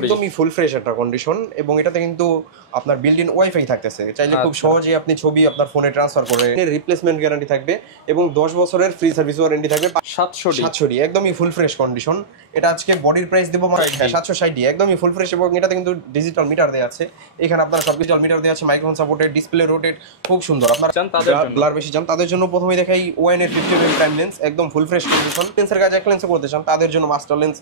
একদমই full fresh একটা condition এবং এটাতে কিন্তু আপনার বিল্ট ইন ওয়াইফাই থাকতেছে, চাইলে খুব সহজেই আপনি ছবি আপনার ফোনে ট্রান্সফার করে রিপ্লেসমেন্ট গ্যারান্টি থাকবে এবং 10 বছরের ফ্রি সার্ভিস ওয়ারেন্টি থাকবে। 760 একদমই ফুল ফ্রেশ কন্ডিশন। এটা আজকে বডির প্রাইস দেবো 760, একদমই ফুল ফ্রেশ এবং এটাতে কিন্তু ডিজিটাল মিটার দেওয়া আছে। এখানে আপনার সব ডিজিটাল মিটার দেওয়া আছে, মাইক্রোফোন সাপোর্টেড, ডিসপ্লে রোটেট, খুব সুন্দর। আপনার ব্লার বেশি চান তাদের জন্য প্রথমেই দেখাই ওয়ান এর 50 mm টাইম লেন্স, একদম ফুল ফ্রেশ কন্ডিশন। লেন্সের কাজ এক লেন্সে করতে চান তাদের জন্য মাস্টার লেন্স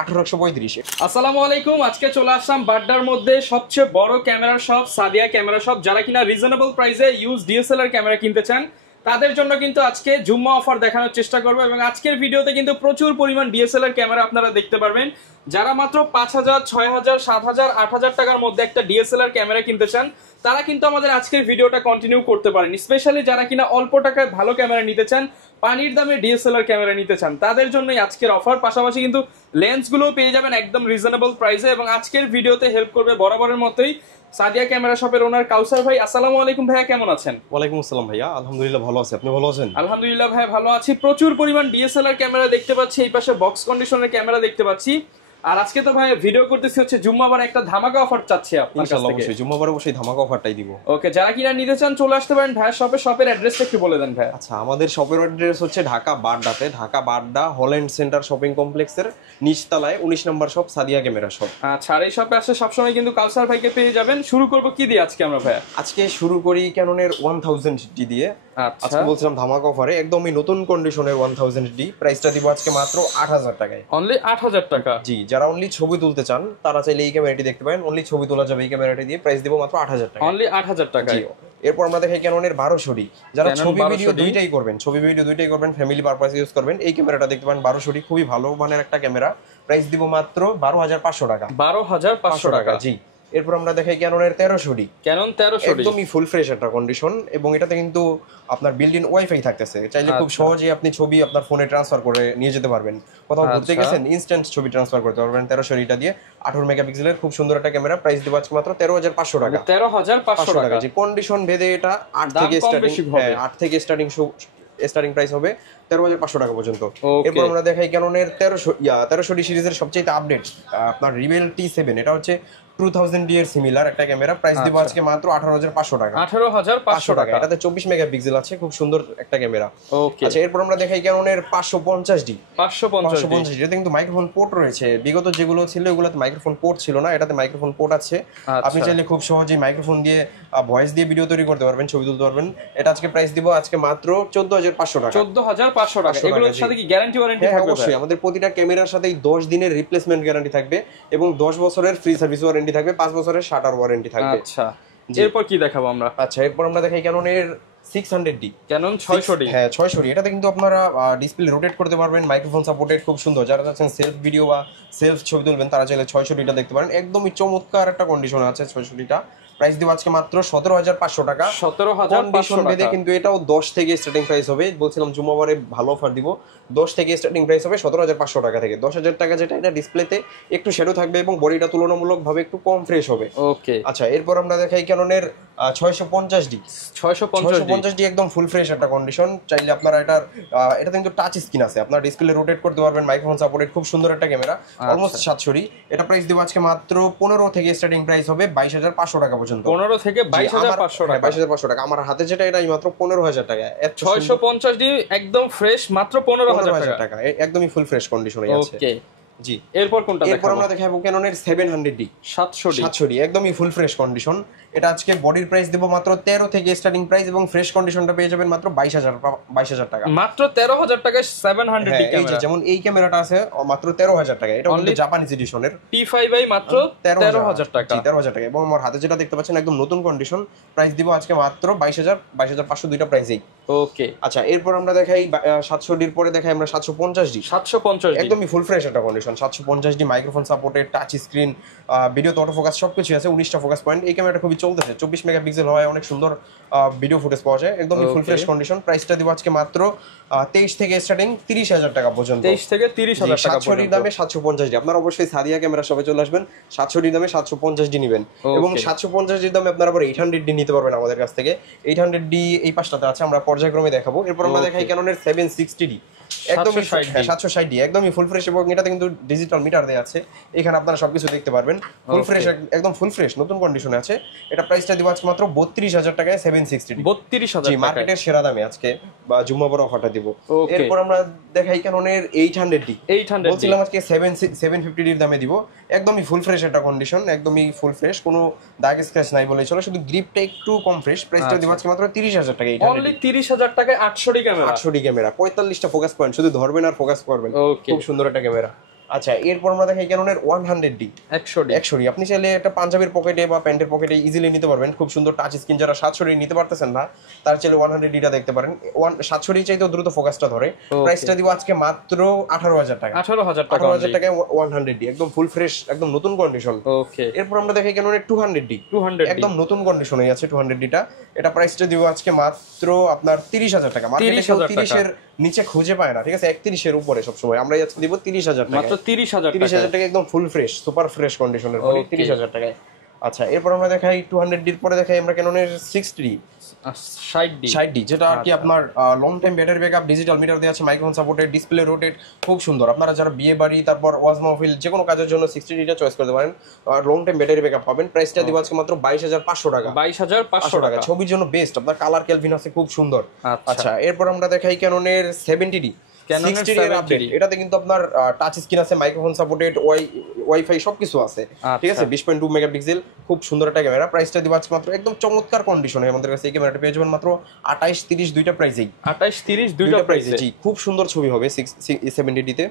1835। আসসালামু আলাইকুম, আজকে চলে আসলাম বাড্ডার মধ্যে সবচেয়ে বড় camera shop Sadia camera shop. যারা কিনা রিজনেবল প্রাইসে ইউজ ডিএসএলআর ক্যামেরা কিনতে চান তাদের জন্য কিন্তু আজকে জুম্মা অফার দেখানোর চেষ্টা করবো এবং আজকের ভিডিওতে কিন্তু প্রচুর পরিমাণ ডিএসএলআর ক্যামেরা আপনারা দেখতে পারবেন। যারা মাত্র 5000, 6000, 7000, 8000 টাকার মধ্যে একটা ডিএসএলআর ক্যামেরা কিনতে চান তারা কিন্তু আমাদের আজকের ভিডিওটা কন্টিনিউ করতে পারেন। স্পেশালি যারা কিনা অল্প টাকায় ভালো ক্যামেরা নিতে চান, পানির দামে ডিএসএলআর ক্যামেরা নিতে চান তাদের জন্যই আজকের অফার। পাশাপাশি কিন্তু লেন্সগুলো পেয়ে যাবেন একদম রিজনেবল প্রাইসে এবং আজকের ভিডিওতে হেল্প করবে বরাবরের মতোই সাদিয়া ক্যামেরা শপের ওনার কাউসার ভাই। আসসালামু আলাইকুম ভাইয়া, কেমন আছেন? ওয়ালাইকুম আসসালাম ভাইয়া, আলহামদুলিল্লাহ ভালো আছি, আপনি ভালো আছেন? আলহামদুলিল্লাহ ভাই ভালো আছি। প্রচুর পরিমাণ ডিএসএলআর ক্যামেরা দেখতে পাচ্ছি, এই পাশে বক্স কন্ডিশনের ক্যামেরা দেখতে পাচ্ছি। আর আজকে তো ভাই ভিডিও করতেছি হচ্ছে জুম্মাবার একটা ধামাকা অফার চাচ্ছি আপনার কাছ থেকে। অবশ্যই জুম্মাবার অবশ্যই ধামাকা অফারটাই দিব। ওকে, যারা কিনা নিতে চান চলে আসতে পারেন ভাইয়া শপে। শপের অ্যাড্রেসটা একটু বলে দেন ভাই। আচ্ছা, আমাদের শপের অ্যাড্রেস হচ্ছে ঢাকা বাড্ডাতে, Dhaka Badda Holland centre shopping কমপ্লেক্সের নিচতলায় 19 number shop Sadia camera shop. আচ্ছা, আর এই শপে আসলে সবসময় কিন্তু কাউসার ভাইকে পেয়ে যাবেন। শুরু করব কি দিয়ে আজকে আমরা ভাইয়া? আজকে শুরু করি ক্যাননের 1000D দিয়ে। আজকে বলছিলাম ধামাকা অফারে একদমই নতুন কন্ডিশনের 1000D, প্রাইসটা দিব আজকে মাত্র 8000 টাকায়। অনলি 8000 টাকা? জি, যারা অনলি ছবি তুলতে চান তারা চাইলে এই ক্যামেরাটি দেখতে পারেন, অনলি ছবি তোলা যাবে এই ক্যামেরাটি দিয়ে, প্রাইস দিব মাত্র 8000 টাকা। অনলি 8000 টাকা। এরপর আমরা দেখাই ক্যাননের 1200D। যারা ছবি ভিডিও দুইটাই করবেন, ফ্যামিলি পারপাস ইউজ করবেন, এই ক্যামেরাটা দেখতে পারেন 1200D, খুবই ভালো মানের একটা ক্যামেরা, প্রাইস দিব মাত্র 12500 টাকা। 12500 টাকা? জি। এরপর আমরা দেখাই ক্যাননের 1300D। ক্যানন 1300D একদমই ফুল ফ্রেশ একটা কন্ডিশন এবং এটাতে কিন্তু আপনার বিল্ট ইন ওয়াইফাই থাকতেছে, চাইলে খুব সহজেই আপনি ছবি আপনার ফোনে ট্রান্সফার করে নিয়ে যেতে পারবেন। কোথাও ঘুরতে গেছেন ইনস্ট্যান্ট ছবি ট্রান্সফার করতে পারবেন 1300D দিয়ে। 18 মেগাপিক্সেলের খুব সুন্দর একটা ক্যামেরা, প্রাইস দিব আজকে মাত্র 13500 টাকা। 13500 টাকা। যে কন্ডিশন ভেদে এটা 8 থেকে স্টার্টিং প্রাইস হবে 13500 টাকা পর্যন্ত। এরপর আমরা দেখাই ক্যাননের 1300D সিরিজের সবচেয়ে আপডেট আপনার রিবেল T7। এটা হচ্ছে 2000D এর সিমিলার একটা ক্যামেরা, প্রাইস দিব আজকে মাত্র 18500 টাকা। 18500 টাকা। এটাতে 24 মেগাপিক্সেল আছে, খুব সুন্দর একটা ক্যামেরা। ওকে, আচ্ছা, এরপর আমরা দেখাই ক্যাননের 550D। 550D এটাতে কিন্তু মাইক্রোফোন পোর্ট রয়েছে, বিগত যেগুলো ছিল ওগুলোতে মাইক্রোফোন পোর্ট ছিল না, এটাতে মাইক্রোফোন পোর্ট আছে। আপনি চাইলে খুব সহজেই মাইক্রোফোন দিয়ে ভয়েস দিয়ে ভিডিও তৈরি করতে পারবেন, ছবি তুলতে পারবেন। এটা আজকে প্রাইস দিব আজকে মাত্র 14500 টাকা। 14500 টাকা। এগুলোর সাথে কি গ্যারান্টি ওয়ারেন্টি থাকবে? অবশ্যই, আমাদের প্রতিটা ক্যামেরার সাথেই 10 দিনের রিপ্লেসমেন্ট গ্যারান্টি থাকবে এবং 10 বছরের ফ্রি সার্ভিস ওয়ারেন্টি থাকবে, 5 বছরের শাটার ওয়ারেন্টি থাকবে। আচ্ছা, এরপর কি দেখাবো আমরা? আচ্ছা, এরপর আমরা দেখাই ক্যাননের 600D। Canon 600D। হ্যাঁ, 600D। এটাতে কিন্তু আপনারা ডিসপ্লে রোটেট করতে পারবেন, মাইক্রোফোন সাপোর্টেড, খুব সুন্দর। যারা চাচ্ছেন সেলফ ভিডিও বা সেলফ ছবি তুলবেন তারা চাইলে 600Dটা দেখতে পারেন, একদমই চমৎকার একটা কন্ডিশন আছে 600Dটা। প্রাইস দিব আজকে মাত্র 17500 টাকা। 17500 টাকা কিন্তু এটাও 10 থেকে স্টার্টিং প্রাইস হবে। বলছিলাম জুম্মাবারে ভালো অফার দিব, 10 থেকে স্টার্টিং প্রাইস হবে 17500 টাকা থেকে। 10000 টাকা যেটা, এটা ডিসপ্লেতে একটু শ্যাডো থাকবে এবং বডিটা তুলনামূলকভাবে একটু কম ফ্রেশ হবে। ওকে, আচ্ছা, এরপর আমরা দেখাই ক্যাননের 650D। 650D একদম ফুল ফ্রেশ একটা কন্ডিশন, চাইলে আপনারা এটাতে কিন্তু টাচ স্ক্রিন আছে, আপনারা ডিসপ্লে রোটেট করতে পারবেন, মাইক্রোফোন সাপোর্টেড, খুব সুন্দর একটা ক্যামেরা, অলমোস্ট 700D। এটা প্রাইস দিব আজকে মাত্র 15 থেকে স্টার্টিং প্রাইস হবে 22500 টাকা পর্যন্ত। 15 থেকে 22500 টাকা। 22500 টাকা। আমার হাতে যেটা, এটা মাত্র 15000 টাকা। 650D একদম ফ্রেশ, মাত্র 15000 টাকা। একদমই ফুল ফ্রেশ কন্ডিশনে আছে। ওকে, জি। এরপর কোনটা দেখাবো? এরপর আমরা দেখাবো ক্যাননের 700D। 700D একদমই ফুল ফ্রেশ কন্ডিশন। এটা আজকে বডির প্রাইস দেব মাত্র 13 থেকে স্টার্টিং প্রাইস এবং ফ্রেশ কন্ডিশনটা পেয়ে যাবেন মাত্র 22000 টাকা। মাত্র 13000 টাকায় 700D ক্যামেরা। যেমন এই ক্যামেরাটা আছে মাত্র 13000 টাকা, এটা অনলি জাপানিজ এডিশনের T5i মাত্র 13000 টাকা। 13000 টাকা। এবং আমার হাতে যেটা দেখতে পাচ্ছেন একদম নতুন কন্ডিশন, প্রাইস দিব আজকে মাত্র 22500 দুইটা প্রাইসেই। ওকে, আচ্ছা, এরপর আমরা দেখাই 700D এর পরে দেখাই আমরা 750D। 750D একদমই ফুল ফ্রেশ একটা condition, 750D, microphone supported, touch screen, video auto focus সবকিছু আছে, 19টা ফোকাস পয়েন্ট। এই ক্যামেরাটা খুবই চলতেছে, 24 মেগাপিক্সেল হয়, অনেক সুন্দর ভিডিও ফুটেজ পাওয়া যায়, একদমই ফুল ফ্রেশ কন্ডিশন। প্রাইসটা দিব আজকে মাত্র 23 থেকে স্টার্টিং 30000 টাকা পর্যন্ত। 23 থেকে 30000 টাকা পর্যন্ত। 700D দামে 750D। আপনারা অবশ্যই সাদিয়া ক্যামেরা শপে চলে আসবেন, 700D দামে 750D নেবেন এবং 750D দামে আপনারা আবার 800D নিতে পারবেন আমাদের কাছ থেকে। 800D এই পাশটাতে আছে, আমরা পর্যায়ক্রমে দেখাবো। এরপর আমরা দেখাই ক্যাননের 760D। একদমই 760D একদমই ফুল ফ্রেশ এবং এটাতে কিন্তু ডিজিটাল মিটার দেয়া আছে, এখানে আপনারা সবকিছু দেখতে পারবেন। ফুল ফ্রেশ, একদম ফুল ফ্রেশ নতুন কন্ডিশনে আছে। এটা প্রাইসটা দিব আজকে মাত্র 32000 টাকায় 760D। 32000 জি, মার্কেটের সেরা দামে আজকে বা জুম্মা বড় অফারটা দিব। এরপর আমরা দেখাই ক্যাননের 800D। বলছিলাম আজকে 750D এর দামে দিব। একদমই ফুল ফ্রেশ একটা কন্ডিশন, একদমই ফুল ফ্রেশ, কোনো দাগ স্ক্র্যাচ নাই বলেই চলে, শুধু গ্রিপটা একটু কম ফ্রেশ। প্রাইসটা দিব আজকে মাত্র 30000 টাকা। অনলি 30000 টাকায় 800D ক্যামেরা। 800D ক্যামেরা, 45টা ফোকাস পয়েন্ট, শুধু ধরবেন আর ফোকাস করবেন। খুব সুন্দর একটা ক্যামেরা। আচ্ছা, এরপর আমরা দেখাই ক্যাননের 100D 100D। আপনি চাইলে একটা পাঞ্জাবির পকেটে বা প্যান্টের পকেটে ইজিলি নিতে পারবেন, খুব সুন্দর টাচ স্ক্রিন। যারা 700D নিতে পারতেছেন না তার চাইলে 100Dটা দেখতে পারেন। 700D চাইতেও দ্রুত ফোকাসটা ধরে। প্রাইসটা দিব আজকে মাত্র 18000 টাকা। 18000 টাকায় 100D একদম ফুল ফ্রেশ, একদম নতুন কন্ডিশন। এরপর আমরা দেখাই ক্যাননের 200D একদম নতুন কন্ডিশনে আছে 200Dটা। এটা প্রাইসটা দিব আজকে মাত্র আপনার 30000 টাকা। মার্কেটে 30 এর নিচে খুঁজে পায় না, ঠিক আছে? 31 এর উপরে সবসময়। আমরা আজকে দিব 30000 টাকা, মাত্র 30000 টাকা, একদম ফুল ফ্রেশ সুপার ফ্রেশ কন্ডিশনের ফোন 30000 টাকায়। আচ্ছা, এরপর আমরা দেখাই 200D এর পরে দেখাই আমরা ক্যাননের 60D যেটা আর কি আপনার long time battery backup, digital meter দেওয়া আছে, মাইক্রোফোন সাপোর্টেড, ডিসপ্লে রোটেট, খুব সুন্দর। আপনারা যারা বিয়ে বাড়ি তারপর ওয়াজ মাহফিল যে কোনো কাজের জন্য 60Dটা চয়েস করতে পারেন, আর লং টাইম ব্যাটারি ব্যাকআপ পাবেন। প্রাইসটা দিব আজকে মাত্র 22500 টাকা। 22500 টাকা, ছবির জন্য বেস্ট। আপনার কালার ক্যালভিন আছে খুব সুন্দর। আচ্ছা, এরপর আমরা দেখাই ক্যাননের 70D 60D এর আপডেট। এটাতে কিন্তু আপনার টাচ স্ক্রিন আছে, মাইক্রোফোন সাপোর্টেড, ওয়াইফাই সবকিছু আছে, ঠিক আছে? 20.2 মেগাপিক্সেল, খুব সুন্দর একটা ক্যামেরা। প্রাইসটা দিব আজকে মাত্র একদম চমৎকার কন্ডিশনে আমাদের কাছে এই ক্যামেরাটা পেয়ে যাবেন মাত্র 28-30 দুইটা প্রাইসেই। 28-30 দুইটা প্রাইসে, জি, খুব সুন্দর ছবি হবে 70D তে।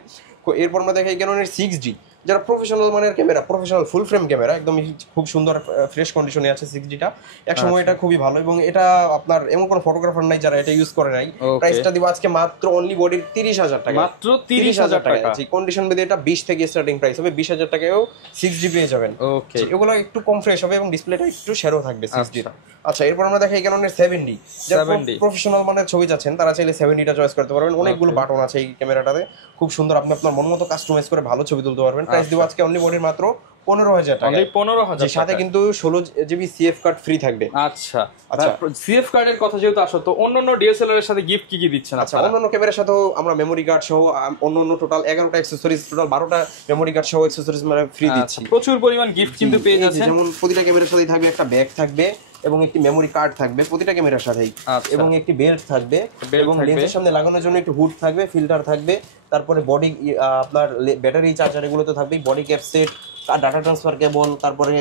এরপর আমরা দেখাই ক্যাননের 6D, যারা প্রফেশনাল মানের ক্যামেরা, প্রফেশনাল ফুল ফ্রেম ক্যামেরা, একদম খুব সুন্দর ফ্রেশ কন্ডিশনে আছে 6Dটা। একসময় এটা খুবই ভালো এবং এটা আপনার এমন কোনো ফটোগ্রাফার নাই যারা এটা ইউজ করে নাই। প্রাইসটা দিব আজকে মাত্র অনলি বডির 30000 টাকা। মাত্র 30000 টাকা, জি। কন্ডিশন বেদে এটা 20 থেকে স্টার্টিং প্রাইস হবে। 20000 টাকায়ও 6D পেয়ে যাবেন। এগুলো একটু কম ফ্রেশ হবে এবং ডিসপ্লেটা একটু শ্যাডো থাকবে 6D। আচ্ছা, এরপর আমরা দেখাই ক্যাননের 7D, যারা প্রফেশনাল মানের ছবি যাচ্ছেন তারা চাইলে 7Dটা চয়েস করতে পারবেন। অনেকগুলো বাটন আছে এই ক্যামেরাটাতে, খুব সুন্দর। আপনি আপনার মন মতো কাস্টমাইজ করে ভালো ছবি তুলতে পারবেন। প্রাইস দিব আজকে অনলি বডির মাত্র 15000 টাকা। 15000, সাথে কিন্তু 16GB সিএফ কার্ড ফ্রি থাকবে। আচ্ছা, সিএফ কার্ডের কথা যেহেতু আসো, তো অন্যান্য ডিএসএলআর এর সাথে গিফট কি দিচ্ছেন? আচ্ছা, অন্যান্য ক্যামেরার সাথেও আমরা মেমোরি কার্ড সহ অন্যান্য টোটাল 11টা অ্যাকসেসরিজ, টোটাল 12টা মেমোরি কার্ড সহ অ্যাকসেসরিজ মানে ফ্রি দিচ্ছি। প্রচুর পরিমাণ গিফট কিন্তু পেয়ে যাচ্ছেন। যেমন প্রতিটা ক্যামেরার সাথেই থাকবে একটা ব্যাগ থাকবে এবং একটি মেমোরি কার্ড থাকবে প্রতিটা ক্যামেরার সাথেই, এবং একটি বেল্ট থাকবে, এবং লেন্সের সামনে লাগানোর জন্য একটি হুড থাকবে, ফিল্টার থাকবে, তারপরে বডি আপনার ব্যাটারি চার্জার এগুলো তো থাকবেই, body cap set, data transfer cable, তারপরে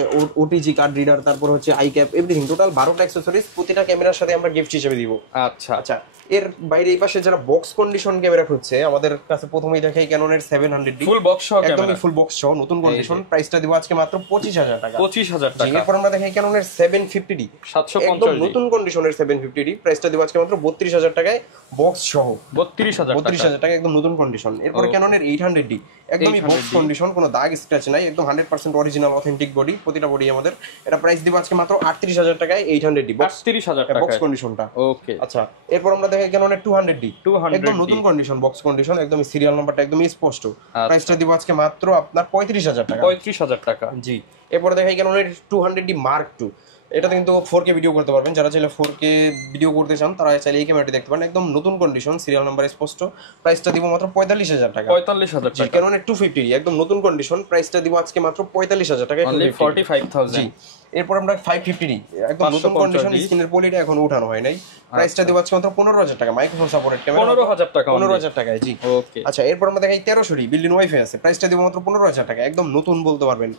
ওটিজি কার্ড রিডার, তারপরে হচ্ছে আই ক্যাপ, এভরিথিং টোটাল 12টা অ্যাকসেসরিজ প্রতিটা ক্যামেরার সাথে আমরা গিফট হিসেবে দিব। আচ্ছা, এর বাইরে এই পাশে যারা বক্স কন্ডিশন ক্যামেরা খুঁজছে, আমাদের কাছে প্রথমেই দেখাই ক্যাননের 700D ফুল বক্স সহ, একদমই ফুল বক্স সহ নতুন কন্ডিশন। প্রাইসটা দিব আজকে মাত্র 25000 টাকা। 25000 টাকা। এরপর আমরা দেখাই ক্যাননের 750D 750, নতুন কন্ডিশনের 750D। প্রাইসটা দিব আজকে মাত্র 32000 টাকায় বক্স সহ। 32000 টাকা, একদম নতুন কন্ডিশন। এরপর ক্যাননের 800D একদমই বক্স কন্ডিশন, কোনো দাগ স্ক্র্যাচ নাই, একদম 100% অরিজিনাল অথেন্টিক বডি, প্রতিটা বডি আমাদের। এটা প্রাইস দিব আজকে মাত্র 38000 টাকায় 800D 38000 টাকা বক্স কন্ডিশনটা। ওকে, আচ্ছা, এরপর আমরা দেখাই ক্যাননের 200D একদম নতুন কন্ডিশন, বক্স কন্ডিশন, একদম সিরিয়াল নাম্বারটা একদম স্পষ্ট। প্রাইসটা দিব আজকে মাত্র আপনার 35000 টাকা। 35000 টাকা, জি। এরপর দেখাই ক্যাননের 200D Mark II। এটাতে কিন্তু 4K ভিডিও করতে পারবেন। যারা চাইলে 4K ভিডিও করতে চান তারা চাইলে এই ক্যামেরাটি দেখতে পারেন, একদম নতুন কন্ডিশন, সিরিয়াল নাম্বার স্পষ্ট। প্রাইসটা দিব মাত্র 45000 টাকা। 45000 টাকা। ক্যাননের 250D একদম নতুন কন্ডিশন, প্রাইসটা দিব আজকে মাত্র 45000 টাকা, অনলি 45000। জি। এরপর আমরা 550D একদম নতুন কন্ডিশন, স্ক্রিনের পলিটা এখনো উঠানো হয় নাই। প্রাইসটা দিব আজকে মাত্র 15000 টাকা। মাইক্রোফোন সাপোর্টেড ক্যামেরা 15000 টাকা, 15000 টাকায়, জি। ওকে, আচ্ছা, এরপর আমরা দেখাই 1300D বিল্ডিং ওয়াইফাই আছে। প্রাইসটা দিব মাত্র 15000 টাকা, একদম নতুন বলতে পারবেন,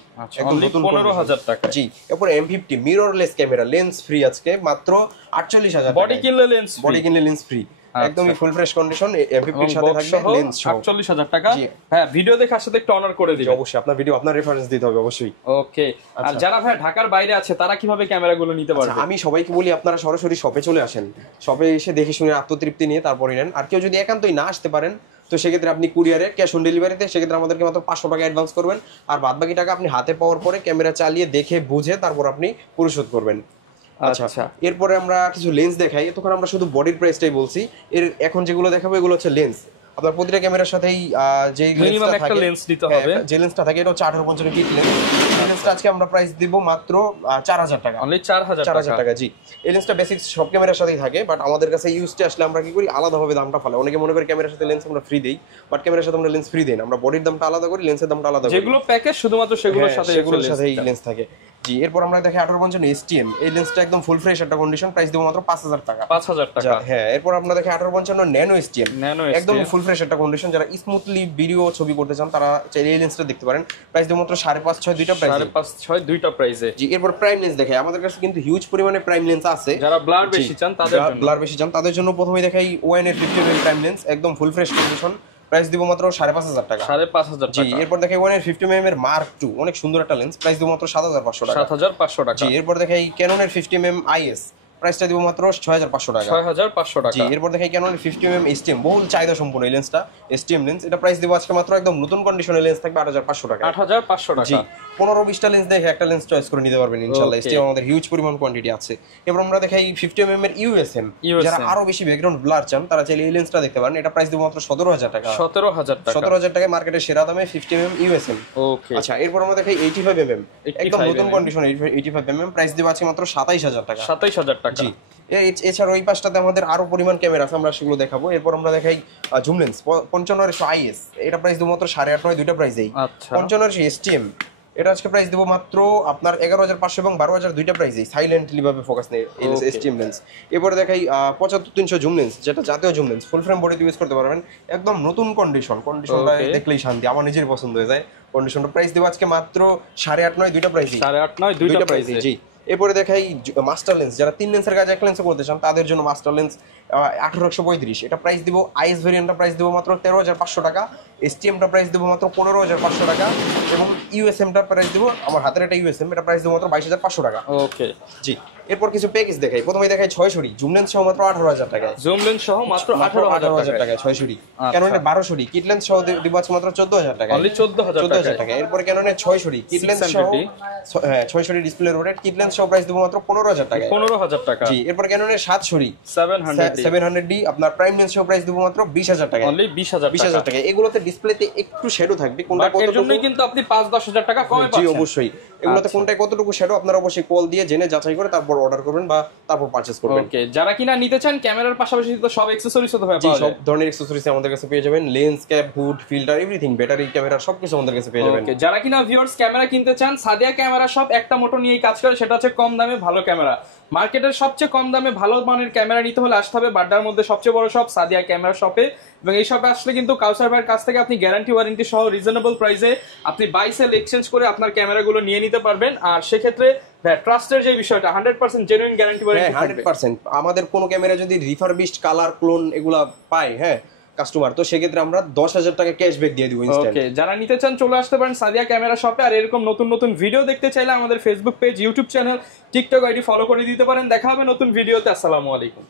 একদম নতুন 15000 টাকা, জি। এরপর M50 mirrorless camera, lens free আজকে মাত্র 48000 টাকা। বডি কিনলে লেন্স ফ্রি, একদমই ফুল ফ্রেশ কন্ডিশন, M50 এর সাথে থাকবে লেন্স সহ 48000 টাকা। হ্যাঁ, ভিডিও দেখে আসলে একটু অনার করে দিবেন অবশ্যই, আপনার ভিডিও আপনার রেফারেন্স দিতে হবে অবশ্যই। ওকে, আর যারা ভাই ঢাকার বাইরে আছে তারা কিভাবে ক্যামেরাগুলো নিতে পারবে? আমি সবাইকে বলি আপনারা সরাসরি শপে চলে আসেন, শপে এসে দেখে শুনে আত্মতৃপ্তি নিয়ে তারপরে নেন। আর কেউ যদি একান্তই না আসতে পারেন তো সেক্ষেত্রে আপনি কুরিয়ারে ক্যাশ অন ডেলিভারিতে, সেক্ষেত্রে আমাদেরকে মাত্র 500 টাকা অ্যাডভান্স করবেন, আর বাদ বাকি টাকা আপনি হাতে পাওয়ার পরে ক্যামেরা চালিয়ে দেখে বুঝে তারপর আপনি পরিশোধ করবেন। আচ্ছা, এরপরে আমরা কিছু লেন্স দেখাই। এতক্ষণ আমরা শুধু বডির প্রাইসটাই বলছি, এর এখন যেগুলো দেখাবো এগুলো হচ্ছে লেন্স। আপনার প্রতিটা ক্যামেরার সাথেই যে মিনিমাম লেন্সটা একটা থাকে, লেন্স দিতে হবে। যে লেন্সটা থাকে এটা হচ্ছে 18-55 কিট লেন্স। এই লেন্সটা আজকে আমরা প্রাইস দিব মাত্র 4000 টাকা। অনলি 4000 টাকা। জি, এই লেন্সটা বেসিক সব ক্যামেরার সাথেই থাকে, বাট আমাদের কাছে ইউজটা আসলে আমরা কি করি আলাদাভাবে দামটা ফেলাই। অনেকে মনে করে ক্যামেরার সাথে লেন্স আমরা ফ্রি দেই, বাট ক্যামেরার সাথে আমরা লেন্স ফ্রি দেই না, আমরা বডির দামটা আলাদা করি, লেন্সের দামটা আলাদা করি। যেগুলো প্যাকেজ শুধুমাত্র সেগুলোর সাথেই লেন্স থাকে। জি, এরপর আমরা দেখি 18-55 STM। এই লেন্সটা একদম ফুল ফ্রেশ একটা কন্ডিশন, প্রাইস দেব মাত্র 5000 টাকা। 5000 টাকা। হ্যাঁ, এরপর আমরা দেখি 18-55 ন্যানো STM। একদম ফুল ফ্রেশ একটা কন্ডিশন, যারা স্মুথলি ভিডিও ছবি করতে চান তারা চাইলে এই লেন্সটা দেখতে পারেন। প্রাইস দেব মাত্র 5.5-6 দুইটা প্রাইসে। 5.5-6 দুইটা প্রাইসে। জি, এরপর প্রাইম লেন্স দেখে আমাদের কাছে কিন্তু হিউজ পরিমাণে প্রাইম লেন্স আছে। যারা ব্লার বেশি চান তাদের জন্য প্রথমে দেখাই ON এর 50 mm প্রাইম লেন্স, একদম ফুল ফ্রেশ কন্ডিশন, প্রাইস দিব মাত্র 5500 টাকা। 5500 জি, টাকা। এরপর দেখাই ON এর 50 mm এর Mark II, অনেক সুন্দর একটা লেন্স, প্রাইস দিব মাত্র 7500 টাকা। 7500 টাকা। জি, এরপর দেখাই Canon এর 50 mm IS, প্রাইসটা দিব মাত্র 6500 টাকা। 6500 টাকা। জি, এরপর দেখাই Canon এর 50 mm STM, বহুল চাহিদা সম্পন্ন এই লেন্সটা, STM লেন্স। এটা প্রাইস দিব আজকে মাত্র একদম নতুন কন্ডিশনের লেন্স থাকবে 8500 টাকা। 8500 টাকা। জি, 15-20টা লেন্স দেখে একটা লেন্স চয়েস করে নিতে পারবেন ইনশাআল্লাহ। STM আমাদের হিউজ পরিমাণ কোয়ান্টিটি আছে। এবার আমরা দেখাই 50 mm এর USM, যারা আরো বেশি ব্যাকগ্রাউন্ড ব্লার চান তারা চাইলে এই লেন্সটা দেখতে পারেন। এটা প্রাইস দিব মাত্র 17000 টাকা। 17000 টাকা। 17000 টাকায় মার্কেটে সেরা দামে 50 mm USM। ওকে। আচ্ছা, এরপর আমরা দেখাই 85 mm, একদম নতুন কন্ডিশন 85 mm, প্রাইস দিব আজকে মাত্র 27000 টাকা। 27000 টাকা। জি, এছাড়া ওই পাশটাতে আমাদের আরো পরিমাণ ক্যামেরা আছে, আমরা সেগুলো দেখাবো। এরপর আমরা দেখাই জুম লেন্স 55 IS, এটা প্রাইস দিব মাত্র 8.5-9 দুইটা প্রাইসেই। আচ্ছা। 55 STM, এটা আজকে প্রাইস দেব মাত্র আপনার 11500 এবং 12000 দুইটা প্রাইসেই, সাইলেন্টলি ভাবে ফোকাস নেই এই STM লেন্স। এরপর দেখাই 75300 জুম লেন্স, যেটা জাতীয় জুম লেন্স, ফুল ফ্রেম বডিতে ইউজ করতে পারবেন, একদম নতুন কন্ডিশনটা দেখলেই শান্তি, আমার নিজের পছন্দ হয়ে যায় কন্ডিশনটা। প্রাইস দেব আজকে মাত্র 8.5-9 দুইটা প্রাইসেই। 8.5-9 দুইটা প্রাইসে। জি, এরপরে দেখাই মাস্টার লেন্স, যারা 3 লেন্সের কাজ 1 লেন্সে করতে চান তাদের জন্য মাস্টার লেন্স 1835, এটা প্রাইস দিব IS ভেরিয়েন্টটা প্রাইস দিব মাত্র 13500 টাকা। STMটা প্রাইস দিব মাত্র 15500 টাকা, এবং USMটা প্রাইস দিব, আমার হাতের একটা USM, এটা প্রাইস দিব মাত্র 22500 টাকা। ওকে। জি, এরপর কিছু প্যাকেজ দেখাই। প্রথমে দেখাই 6 জুম লেন্স সহ মাত্র 18000 টাকা। জুম লেন্স সহ মাত্র 18000 টাকা 6 ক্যাননের 12 কিট লেন্স সহ দিব আজকে মাত্র 14000 টাকা। অনলি 14000 টাকা। এরপর ক্যাননের 6 কিট লেন্স সহ, হ্যাঁ 6 ডিসপ্লে রোটেট কিট লেন্স সহ প্রাইস দিব মাত্র 15000 টাকা। 15000 টাকা। জি, এরপর ক্যাননের 700 700D আপনার প্রাইম লেন্স সহ প্রাইস দিব মাত্র 20000 টাকা। অনলি 20000 টাকা। এগুলোতে ডিসপ্লেতে একটু শ্যাডো থাকবে, কোনটা কতটুকু, এর জন্যই কিন্তু আপনি 5-10 টাকা কমে পাচ্ছেন। জি, অবশ্যই। এগুলোতে কোনটায় কতটুকু শ্যাডো আপনারা অবশ্যই কল দিয়ে জেনে যাচাই করে তারপর অর্ডার করবেন বা তারপর পারচেজ করবেন। ওকে, যারা কিনা নিতে চান ক্যামেরার পাশাপাশি তো সব অ্যাকসেসরিজ তো পাওয়া যায়। সব ধরনের অ্যাকসেসরিজ আমাদের কাছে পেয়ে যাবেন, lens, cap, hood, filter, everything, battery, camera সবকিছু আমাদের কাছে পেয়ে যাবেন। ওকে, যারা কিনা ভিউয়ার্স ক্যামেরা কিনতে চান, সাদিয়া ক্যামেরা শপ একটা মোটো নিয়েই কাজ করে, সেটা হচ্ছে কম দামে ভালো ক্যামেরা। মার্কেটের সবচেয়ে কম দামে ভালো মানের ক্যামেরা নিতে হলে আসতে হবে বাড্ডার মধ্যে সবচেয়ে বড় শপ সাদিয়া ক্যামেরা শপে। এবং এই শপে আসলে কিন্তু কাউসার ভাইয়ের কাছ থেকে আপনি গ্যারান্টি ওয়ারেন্টি সহ রিজনেবল প্রাইসে আপনি বাই সেল এক্সচেঞ্জ করে আপনার ক্যামেরাগুলো নিয়ে নিতে পারবেন। আর সেক্ষেত্রে ট্রাস্টের যে বিষয়টা 100% জেনুইন গ্যারান্টি ওয়ারেন্টি থাকবে। 100%। আমাদের কোনো ক্যামেরা যদি রিফারবিশড কালার, ক্লোন এগুলা পায়, হ্যাঁ কাস্টমার, তো সেক্ষেত্রে আমরা 10000 টাকা ক্যাশব্যাক দিয়ে দিব ইনস্ট্যান্ট। ওকে, যারা নিতে চান চলে আসতে পারেন সাদিয়া ক্যামেরা শপে। আর এরকম নতুন নতুন ভিডিও দেখতে চাইলে আমাদের Facebook page, YouTube channel, TikTok ID follow করে দিতে পারেন। দেখা হবে নতুন ভিডিওতে। আসসালামু আলাইকুম।